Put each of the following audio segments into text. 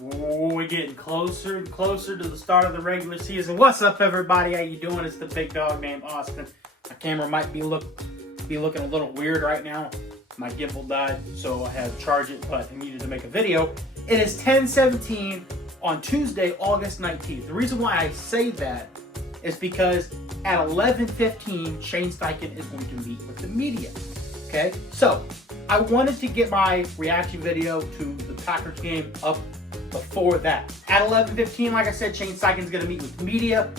We're getting closer and closer to the start of the regular season. What's up, everybody? How you doing? It's the big dog named Austin. My camera might be looking a little weird right now. My gimbal died, so I had to charge it, but I needed to make a video. It is 10:17 on Tuesday, August 19th. The reason why I say that is because at 11:15, Shane Steichen is going to meet with the media. Okay, so I wanted to get my reaction video to the Packers game up before that. At 11:15, like I said, Shane Steichen's going to meet with the media.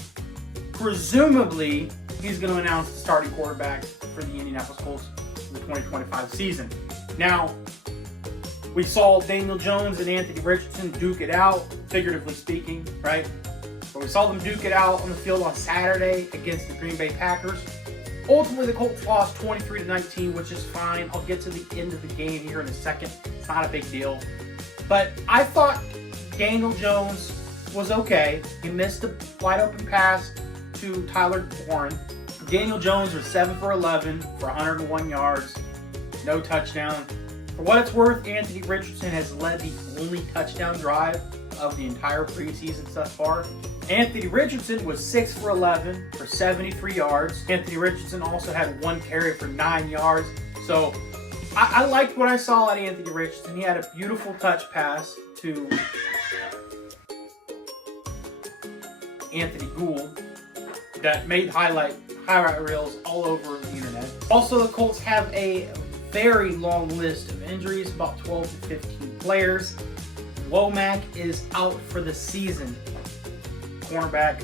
Presumably, he's going to announce the starting quarterback for the Indianapolis Colts for the 2025 season. Now, we saw Daniel Jones and Anthony Richardson duke it out, figuratively speaking, right? But we saw them duke it out on the field on Saturday against the Green Bay Packers. Ultimately, the Colts lost 23-19, which is fine. I'll get to the end of the game here in a second. It's not a big deal. But I thought Daniel Jones was okay. He missed a wide open pass to Tyler Warren. Daniel Jones was 7 for 11 for 101 yards. No touchdown. For what it's worth, Anthony Richardson has led the only touchdown drive of the entire preseason thus far. Anthony Richardson was 6 for 11 for 73 yards. Anthony Richardson also had one carry for 9 yards. So I liked what I saw at Anthony Richardson. He had a beautiful touch pass to Anthony Gould that made highlight reels all over the internet. Also, the Colts have a very long list of injuries, about 12 to 15 players. Womack is out for the season. Cornerback,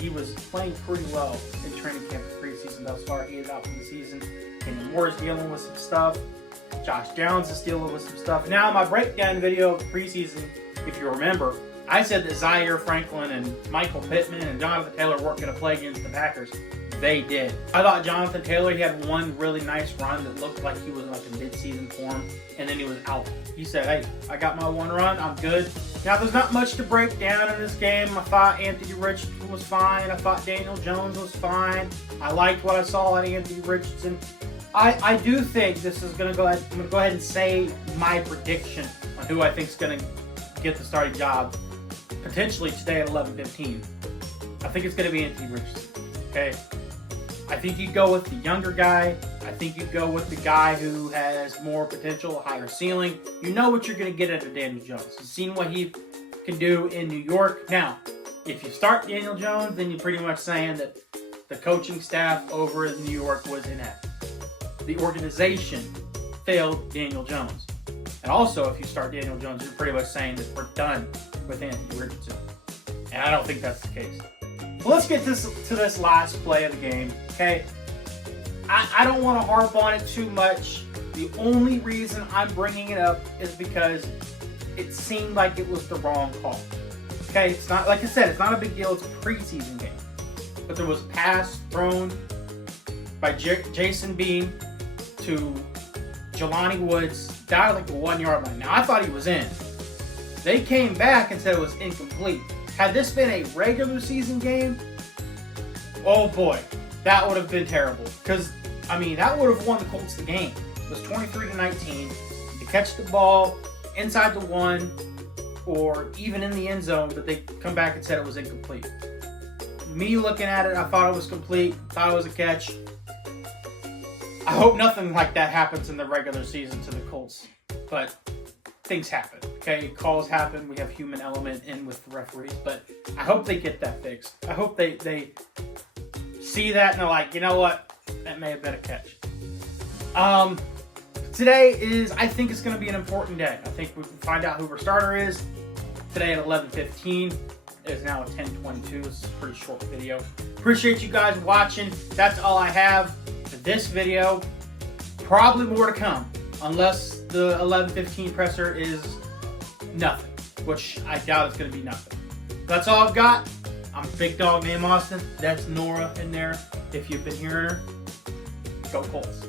he was playing pretty well in training camp for preseason thus far. He is out for the season. Kenny Moore is dealing with some stuff. Josh Downs is dealing with some stuff. Now, my breakdown video of the preseason, if you remember, I said that Zaire Franklin and Michael Pittman and Jonathan Taylor weren't going to play against the Packers. They did. I thought Jonathan Taylor, he had one really nice run that looked like he was in like a mid-season form, and then he was out. He said, hey, I got my one run, I'm good. Now, there's not much to break down in this game. I thought Anthony Richardson was fine. I thought Daniel Jones was fine. I liked what I saw at Anthony Richardson. I do think this is going to go ahead. I'm going to go ahead and say my prediction on who I think is going to get the starting job potentially today at 11:15. I think it's going to be Anthony Richardson. Okay. I think you go with the younger guy. I think you go with the guy who has more potential, a higher ceiling. You know what you're going to get out of Daniel Jones. You've seen what he can do in New York. Now, if you start Daniel Jones, then you're pretty much saying that the coaching staff over in New York was inept. The organization failed Daniel Jones. And also, if you start Daniel Jones, you're pretty much saying that we're done with Anthony Richardson. And I don't think that's the case. Well, let's get to this last play of the game, okay? I don't want to harp on it too much. The only reason I'm bringing it up is because it seemed like it was the wrong call. Okay, it's not, like I said, it's not a big deal. It's a preseason game. But there was a pass thrown by Jason Bean to Jelani Woods down at like the 1 yard line. Now, I thought he was in. They came back and said it was incomplete. Had this been a regular season game, oh boy, that would have been terrible. Because, I mean, that would have won the Colts the game. It was 23-19. To catch the ball inside the 1 or even in the end zone, but they come back and said it was incomplete. Me looking at it, I thought it was complete, thought it was a catch. I hope nothing like that happens in the regular season to the Colts, but things happen, okay? Calls happen. We have human element in with the referees, but I hope they get that fixed. I hope they see that and they're like, you know what? That may have been a catch. Today I think it's going to be an important day. I think we can find out who our starter is today at 11:15. It is now at 10:22. This is a pretty short video. Appreciate you guys watching. That's all I have for this video. Probably more to come, unless the 11:15 presser is nothing, which I doubt it's going to be nothing. That's all I've got. I'm Big Dog named Austin. That's Nora in there. If you've been hearing her, go Colts.